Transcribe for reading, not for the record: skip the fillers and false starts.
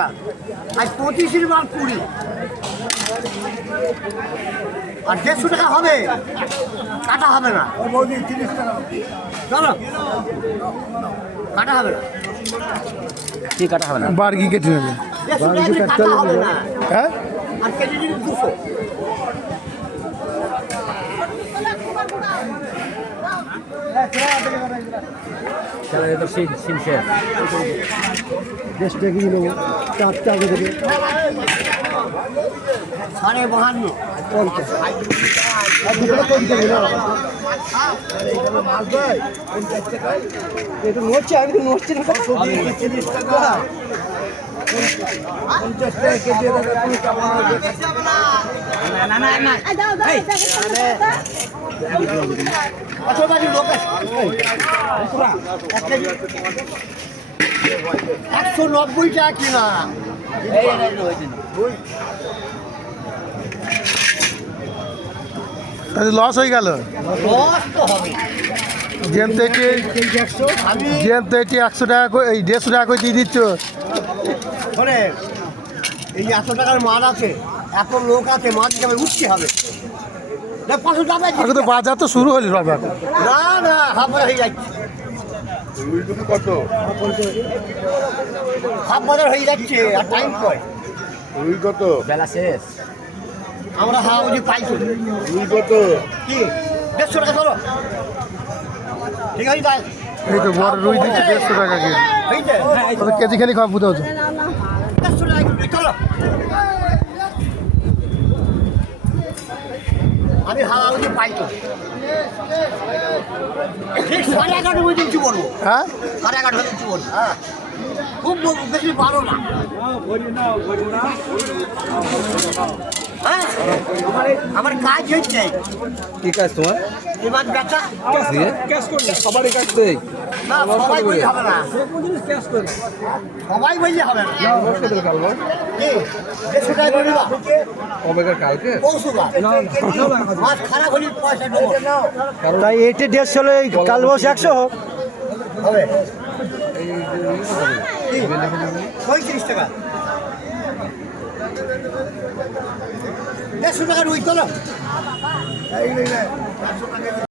আজ 25-এর বার 20 আর 150 টাকা হবে, কাটা হবে না। চলো কাটা হবে না, কি কাটা হবে না? বার্গি কেটে নেবে। 150 টাকা কাটা হবে না। হ্যাঁ, আর কেজি 200। চলে তো সিন শেষ। 10 টাকা কিনে নেবো, 4 টাকা দেবে। 52 এটা নড়ছে, আমি তো নড়ছি না। 30 টাকা 50 টাকা কেজি। কত বাজি লোক আছে? 190 টাকা কিনা। তাহলে লস হয়ে গেল। লস তো হবে। জেন থেকে আমি 100 টাকা করে, এই 150 টাকা করে দিয়ে দিচ্ছ। শোনে, এই 100 টাকার মাল আছে, এত লোক আছে, মাছ যাবে উঠতে হবে। 500 টাকা আগে তো বাজার তো শুরু হলি রবার। না না হাফ হয়ে যাচ্ছে। কত হাফ বাজার হয়ে যাচ্ছে আর টাইম কয়। রুই কত বেলা শেষ। আমরা হা বুঝি পাইছি। রুই কত কি 150 টাকা চলো, ঠিক আছে তাই এই তো বড় রুই দিচ্ছে 150 টাকা কেজি। হয়েছে। তবে কেজি খালি খাওয়া বুঝতে হচ্ছে। 150 টাকা কিলো, চলো। আমি হাওয়া বুঝি পাইতো ঠিক 11:30 বজে দিচ্ছি বলবো। হ্যাঁ, 11:30 দিচ্ছি বলবো। হ্যাঁ, খুব বেশি বাড়ো না। হ্যাঁ, আমার কাজ হচ্ছে কি কাজ তোমার? এবার বেচা। সবারই কাজ দেই। না সবাই বললে হবে না, সবাই বললে হবে না। কি 150 টাকা করে দিবা? কালকে পরশুবার। মাছ খারাপ হলে পয়সা দেবো। তাই এটি 150 হলে কাল বস 100 হোক। হবে কি 35 টাকা। 150 টাকা রুই তোলো।